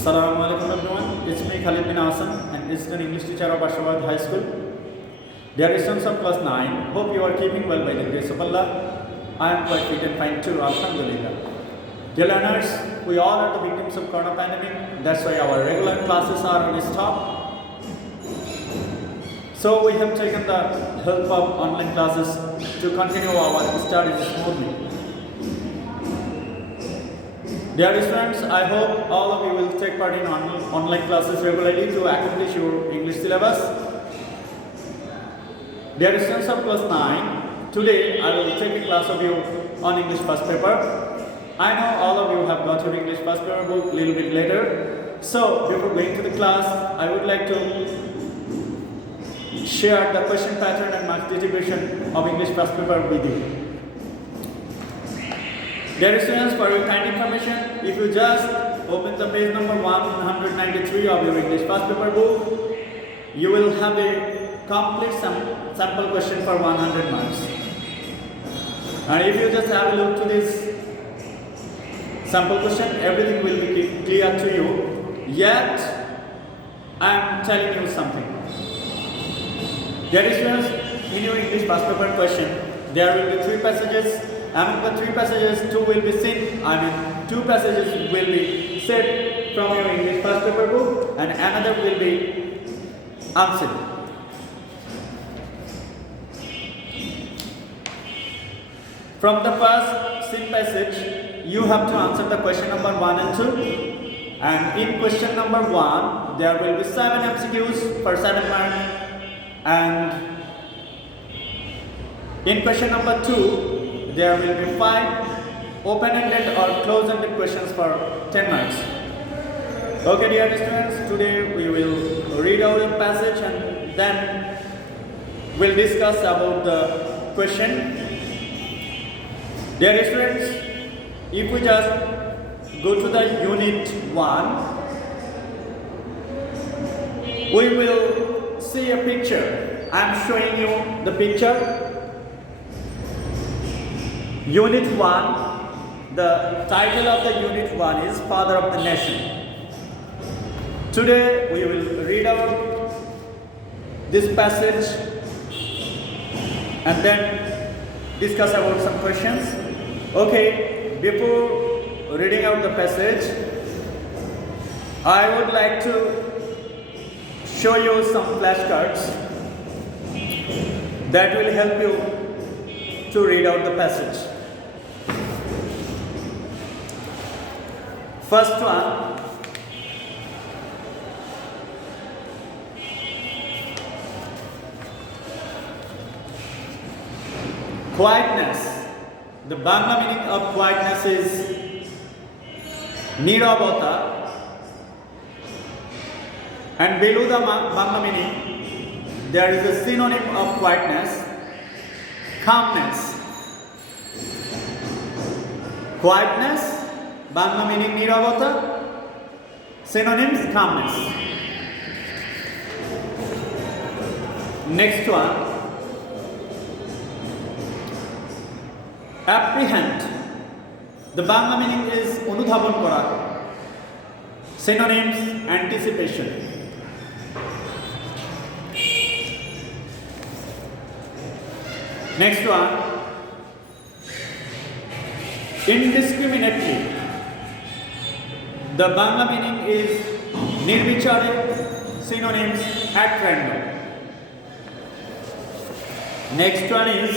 Assalamu alaikum everyone, it's me Khaled bin Ahsan and it's an English teacher of Ashabad High School. Dear students of class 9, hope you are keeping well by the grace of Allah. I am quite fit and fine too, Alhamdulillah. Dear learners, we all are the victims of Corona pandemic, that's why our regular classes are on stop. So we have taken the help of online classes to continue our studies smoothly. Dear students, I hope all of you will take part in online classes regularly to accomplish your English syllabus. Dear students of class 9, today I will take a class of you on English first paper. I know all of you have got your English first paper book a little bit later. So before going to the class, I would like to share the question pattern and mark distribution of English first paper with you. Dear students, for your kind information, if you just open the page number 193 of your English first paper book, you will have a complete sample question for 100 marks. And if you just have a look to this sample question, everything will be clear to you. Yet, I am telling you something. Dear students, in your English first paper question, there will be 3 passages. Among the 3 passages, 2 will be seen. 2 passages will be said from your English first paper book and another will be answered. From the first seen passage, you have to answer the question number 1 and 2. And in question number 1, there will be 7 MCQs for 7 marks. And in question number 2, there will be 5 open-ended or closed-ended questions for 10 marks. Okay, dear students, today we will read out the passage and then we'll discuss about the question. Dear students, if we just go to the unit 1, we will see a picture. I am showing you the picture. Unit 1, the title of the Unit 1 is Father of the Nation. Today we will read out this passage and then discuss about some questions. Okay, before reading out the passage, I would like to show you some flashcards that will help you to read out the passage. First one, quietness. The Bangla meaning of quietness is nirabata, and below the Bangla meaning there is a synonym of quietness, calmness. Quietness, Bangla meaning nirabata, synonyms calmness. Next one, apprehend. The Bangla meaning is anudhaban kora, synonyms anticipation. Next one, indiscriminately. The Bangla meaning is nirvichare, synonyms at random. Next one is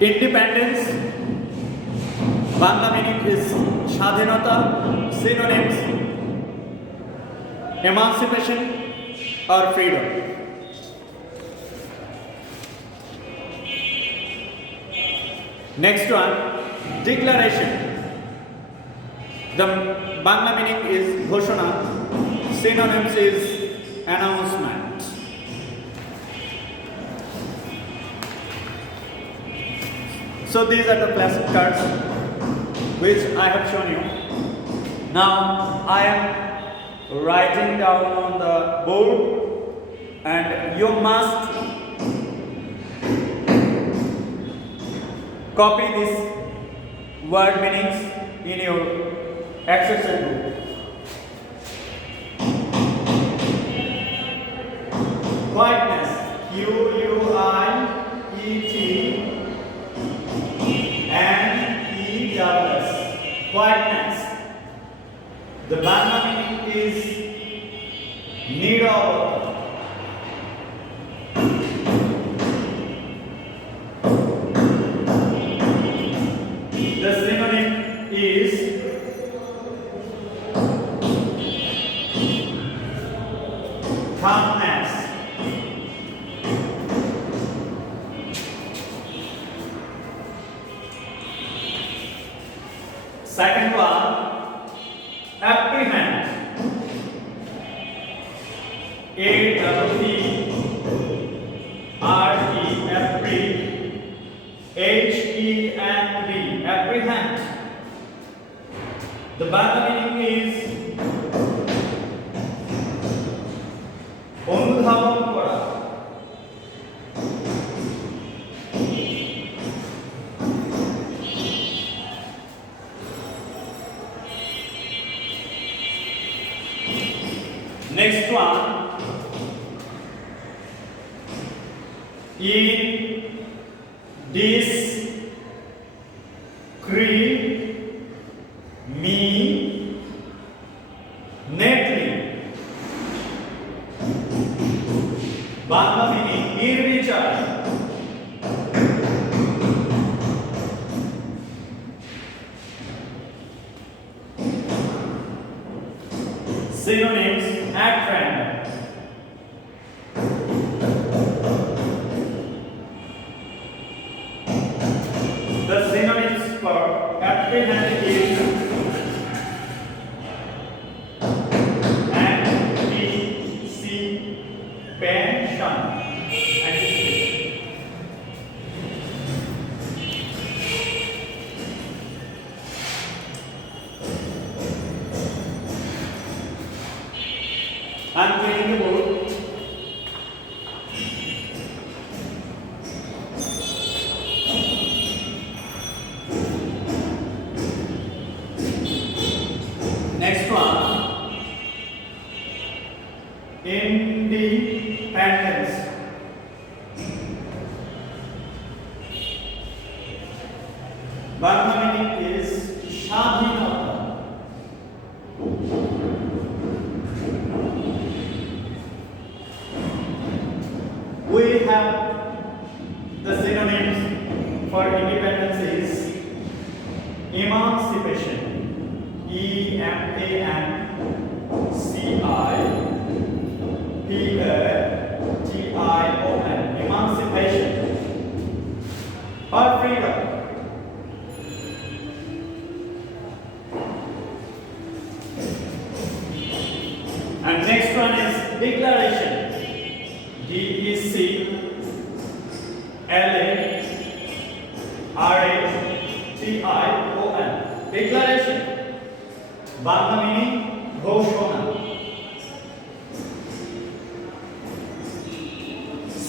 independence. Bangla meaning is shadhinata, synonyms emancipation or freedom. Next one, declaration. The Bangla meaning is ghoshona, synonyms is announcement. So these are the flashcards which I have shown you. Now I am writing down on the board and you must Copy this word meanings in your exercise book. Quietness, Q-U-I-E-T-N-E-S-S. Quietness. The Bangla meaning is nirabata. The synonym is calmness. Second one, apprehend. A-P-P-R-E-H-E-N-D. Apprehend. The Bangla meaning is অনুধাবন করা. Next one, in this netly. Bangla meaning nirvichar. Synonyms at random. The synonyms for apprehend is anticipation. I'm cleaning the board. Next one, independence. Bangla meaning is স্বাধীনতা. We have the synonyms for independence is emancipation. E-M-A-N-C-I-P-A-T-I-O-N. Emancipation. Or freedom. And next one is declaration. D-E-C-L-A-R-A-T-I-O-N. Declaration. Bangla meaning ঘোষণা.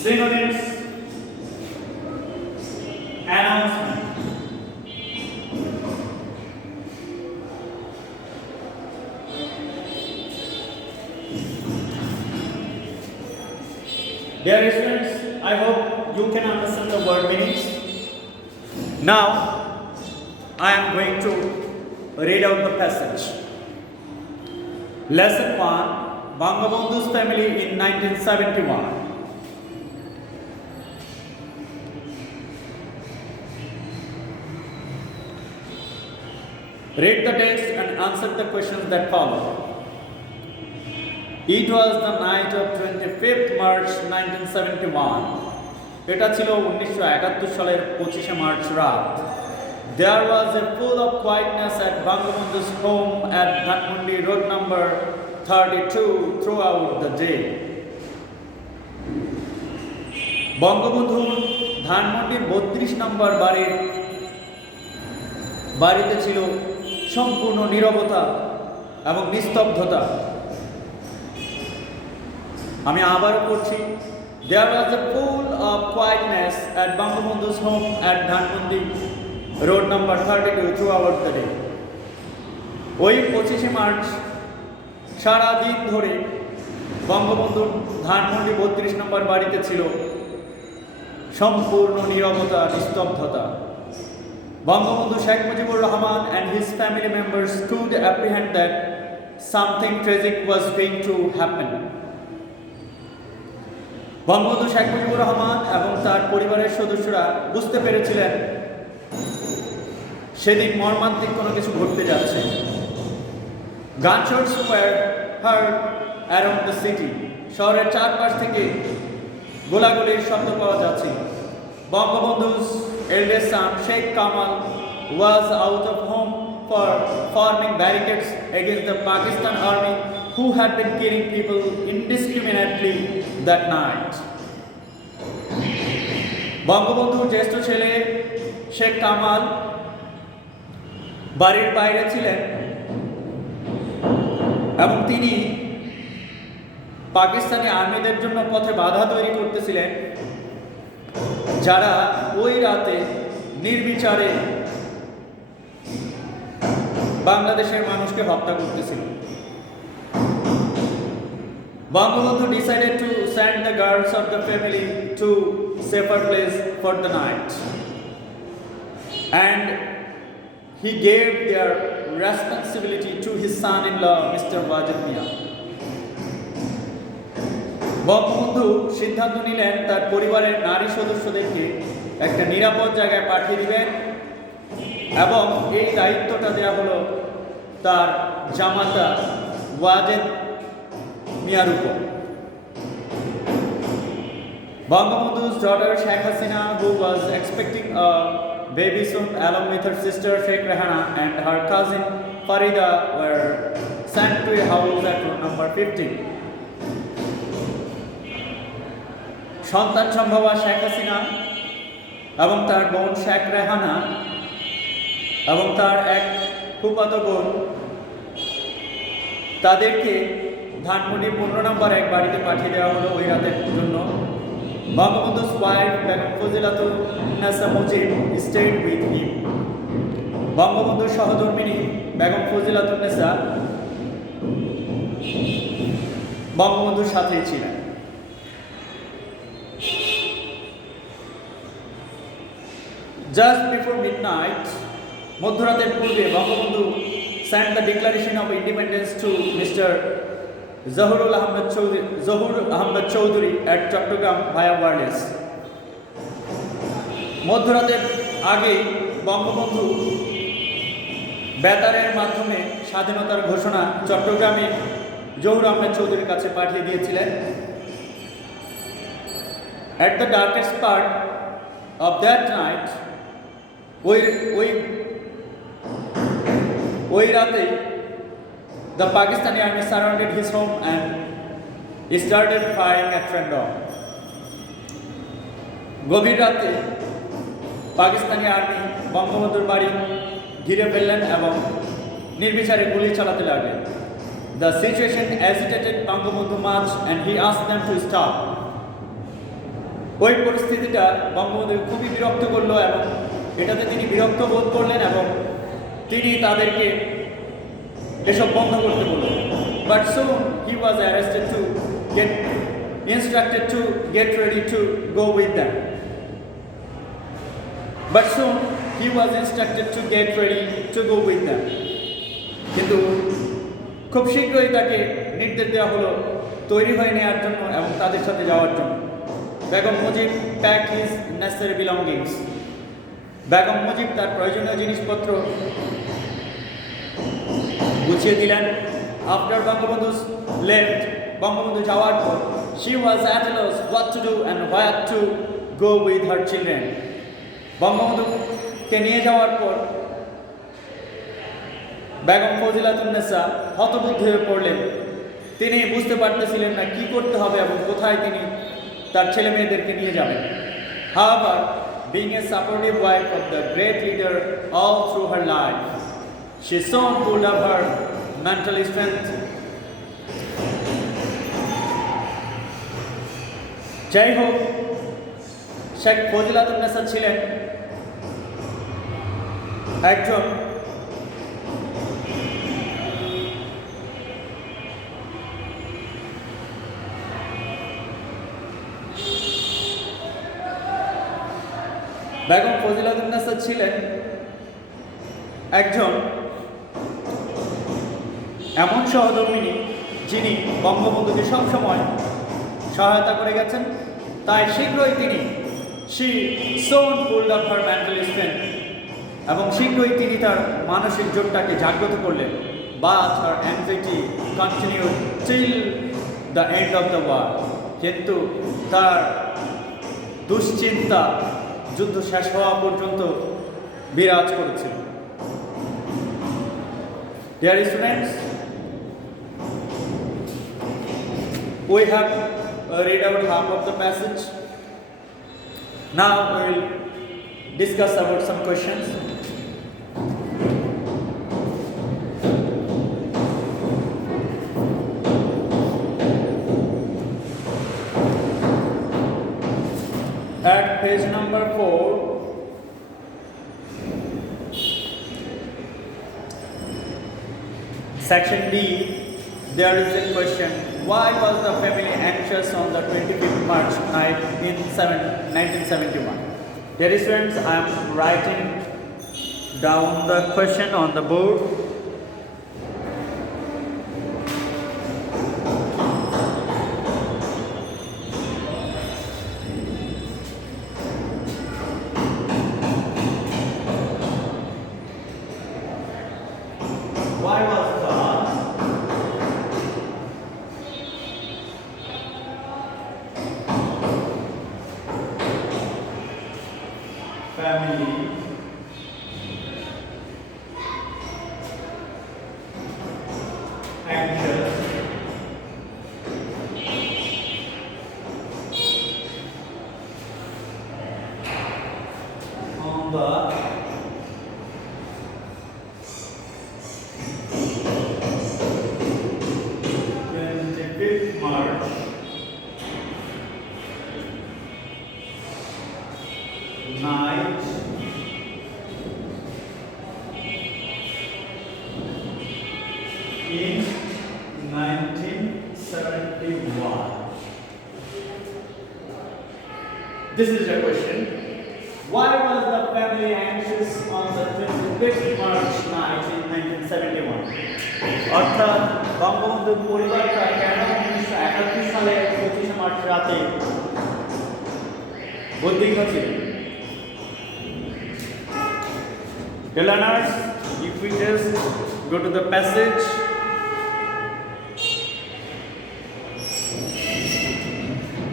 Synonyms announcement. Dear students, I hope you can understand the word meanings. Now, I am going to read out the passage. Lesson 1, Bangabandhu's family in 1971. Read the text and answer the questions that follow. It was the night of 25th March 1971. এটা ছিল 1971 সালের 25শে March রাত. There was a pool of quietness at Bangabandhu's home at Dhanmondi road number 32 throughout the day. বঙ্গবন্ধুর ধানমন্ডির 32 নম্বর বাড়িতে ছিল সম্পূর্ণ নীরবতা এবং নিস্তব্ধতা. আমি আবারও পড়ছি. There was a pool of quietness at Bangabandhu's home at Dhanmondi, road number 32 throughout the day. ওই 25শে মার্চ সারাদিন ধরে বঙ্গবন্ধুর ধানমন্ডি 32 নম্বর বাড়িতে ছিল সম্পূর্ণ নীরবতা, নিস্তব্ধতা। Bangabandhu Sheikh Mujibur Rahman and his family members could apprehend that something tragic was going to happen. Bangabandhu Sheikh Mujibur Rahman এবং তার পরিবারের সদস্যরা বুঝতে পেরেছিলেন সেদিন মর্মান্তিক কোনো কিছু ঘটতে যাচ্ছে। Gunshots were heard around the city. শহরের চারপাশ থেকে গোলাগুলির শব্দ পাওয়া যাচ্ছিল। বঙ্গবন্ধু's eldest son Sheikh Kamal was out of home for forming barricades against the Pakistan army who had been killing people indiscriminately that night. বঙ্গবন্ধুর জ্যেষ্ঠ ছেলে শেখ কামাল বাড়ির বাইরে ছিলেন এবং তিনি পাকিস্তানি আর্মিদের জন্য পথে বাধা তৈরি করতেছিলেন, যারা ওই রাতে নির্বিচারে বাংলাদেশের মানুষকে হত্যা করতেছিল। Bangabandhu decided to send the guards of the family to safer place for the night, and he gave their responsibility to his son-in-law, Mr. Wajid Mia. Bangabandhu সিদ্ধান্ত নিলেন তার পরিবারের নারী সদস্যদেরকে একটা নিরাপদ জায়গায় পাঠিয়ে দিবেন এবং এই দায়িত্বটা দেওয়া হলো তার জামাতা ওয়াজেদ মিয়ার উপর। Bangabandhu's daughter Sheikh Hasina, who was expecting a baby soon along with her sister Sheikh Rehana and her cousin Farida, were sent to a house at room number 15. সন্তান সম্ভবা শেখ হাসিনা এবং তার বোন শেখ রেহানা এবং তার এক ফুফাতো বোন, তাদেরকে ধানমন্ডি 15 নম্বর এক বাড়িতে পাঠিয়ে দেওয়া হলো ওই রাতের জন্য। বঙ্গবন্ধু's wife Begum Fazilatun Nessa Mujib stayed with him. বঙ্গবন্ধুর সহধর্মিণী বেগম ফজিলাতুন নেসা বঙ্গবন্ধুর সাথেই ছিলেন। Just before midnight, মধ্যরাতের পূর্বে Bangabandhu sent the declaration of independence to Mr. Zahur Ahmed Chowdhury at Chattogram via wireless. মধ্যরাতের আগেই বঙ্গবন্ধু বেতারের মাধ্যমে স্বাধীনতার ঘোষণা চট্টগ্রামে জহুর আহমেদ চৌধুরীর কাছে পাঠিয়ে দিয়েছিলেন। At the darkest part of that night, ওই রাতে the Pakistani army surrounded his home and started firing at random. গভীর রাতে পাকিস্তানি আর্মি বঙ্গবন্ধুর বাড়ি ঘিরে ফেললেন এবং নির্বিচারে গুলি চালাতে লাগলেন। The situation agitated Bangabandhu much and he asked them to stop. ওই পরিস্থিতিটা বঙ্গবন্ধু খুবই বিরক্ত করলো এবং এটাতে তিনি বিরক্ত বোধ করলেন এবং তিনি তাদেরকে এসব বন্ধ করতে বললেন। But soon he was instructed to get ready to go with them. But soon he was instructed to get ready to go with them. কিন্তু খুব শীঘ্রই তাকে নির্দেশ দেওয়া হলো তৈরি হয়ে নেওয়ার জন্য এবং তাদের সাথে যাওয়ার জন্য। Begum Mujib packed his necessary belongings. Begum Mujib তার প্রয়োজনীয় জিনিসপত্র গুছিয়ে দিলেন। After Bangabandhu left, বঙ্গবন্ধু যাওয়ার পর she was at a loss what to do and where to go with her children. বঙ্গবন্ধুকে নিয়ে যাওয়ার পর বেগম ফজিলাতুন নেসা হতবুদ্ধি হয়ে পড়লেন। তিনি বুঝতে পারতেছিলেন না কি করতে হবে এবং কোথায় তিনি তার ছেলে মেয়েদেরকে নিয়ে যাবেন। However, being a supportive wife of the great leader all through her life, she soon pulled up her mental strength. যাই হোক, শেখ ফজিলাতুন্নেসা ছিলেন একজন বেগম ফজিলাতুন্নেসা ছিলেন একজন এমন সহধর্মিণী যিনি বঙ্গবন্ধুকে সবসময় সহায়তা করে গেছেন। তাই শীঘ্রই তিনি soon pulled up her mental strength এবং শীঘ্রই তিনি তার মানসিক জোরটাকে জাগ্রত করলেন। But her anxiety continued till the end of the war. কিন্তু তার দুশ্চিন্তা যুদ্ধ শেষ হওয়া পর্যন্ত বিরাজ করেছিল। Dear students, we have read out half of the passage. Now we will discuss about some questions. At page number 4, section D, there is a question: why was the family anxious on the 25th March night in 1971? Dear students, I am writing down the question on the board. Why was the family anxious on the 25th March night in 1971? This is a question. Why was the family anxious on the 25th March night in 1971? অর্থাৎ বঙ্গবন্ধুর পরিবারটা কেন 1971 সালে 25 March রাতে উদ্বিগ্ন ছিল? Dear learners, if we just go to the passage,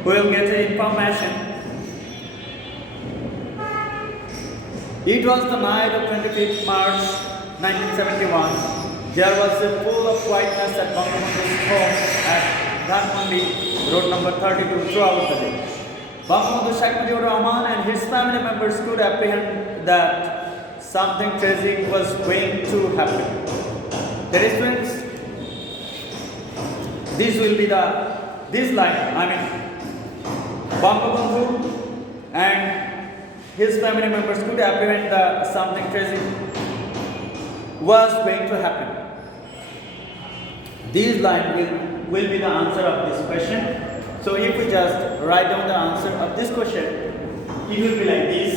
we will get the information. It was the night of 25th March 1971. There was a pool of quietness at Bangabandhu's home at Dhanmondi, road number 32 throughout the day. Bangabandhu Sheikh Mujibur Rahman and his family members could apprehend that something tragic was going to happen. Dear students, this line, Bangabandhu and his family members could apprehend that something tragic was going to happen. This line will be the answer of this question. So if we just write down the answer of this question, it will be like this.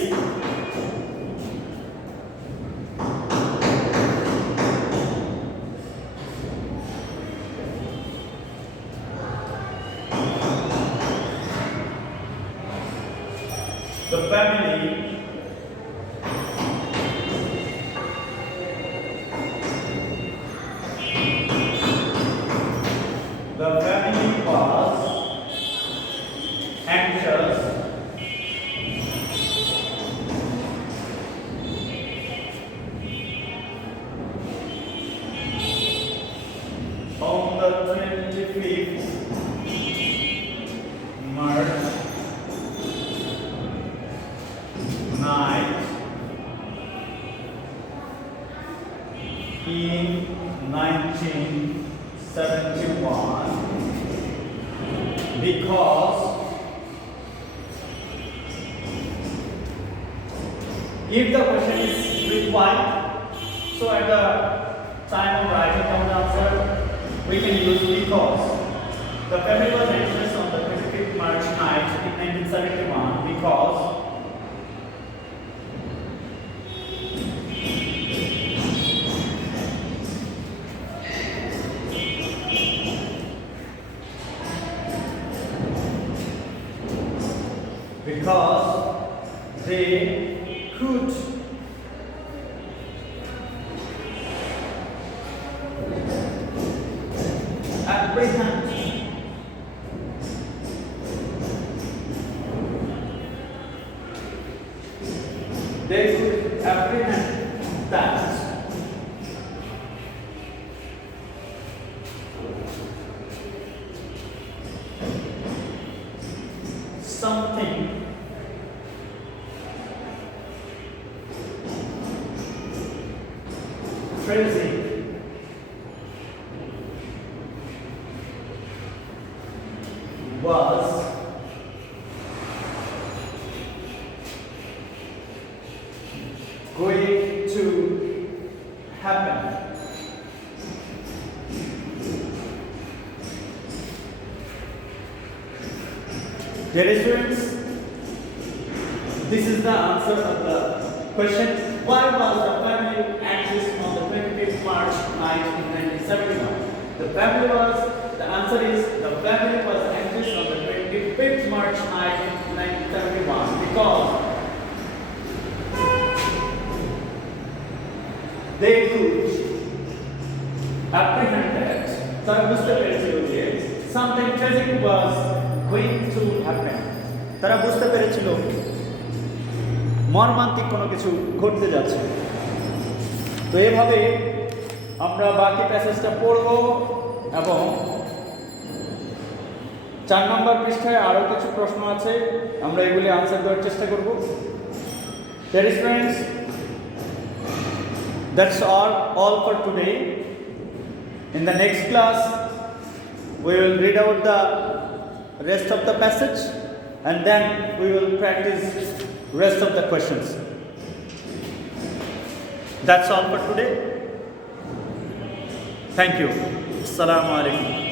The family was anxious on the 25th March night in 1971 because If the question is with why, so at the time of writing down the answer, we can use because. The family was anxious on the 25th March night in 1971 because they could apprehend that something crazy was going to happen. Dear students, this is the answer of the question. Why was the family anxious on the 25th March night in 1971? The answer is the family was anxious on the 25th March night in 1971 because they could apprehend that something tragic was going to happen. তারা বুঝতে পেরেছিল মর্মান্তিক কোনো কিছু ঘটতে যাচ্ছে। তো এভাবে আমরা বাকি প্যাসেজটা পড়ব এবং 4 নম্বর পৃষ্ঠায় আরো কিছু প্রশ্ন আছে, আমরা এগুলি আনসার দেওয়ার চেষ্টা করব। Dear friends, that's all for today. In the next class, we will read out the rest of the passage and then we will practice rest of the questions. That's all for today. Thank you. Assalamu alaikum.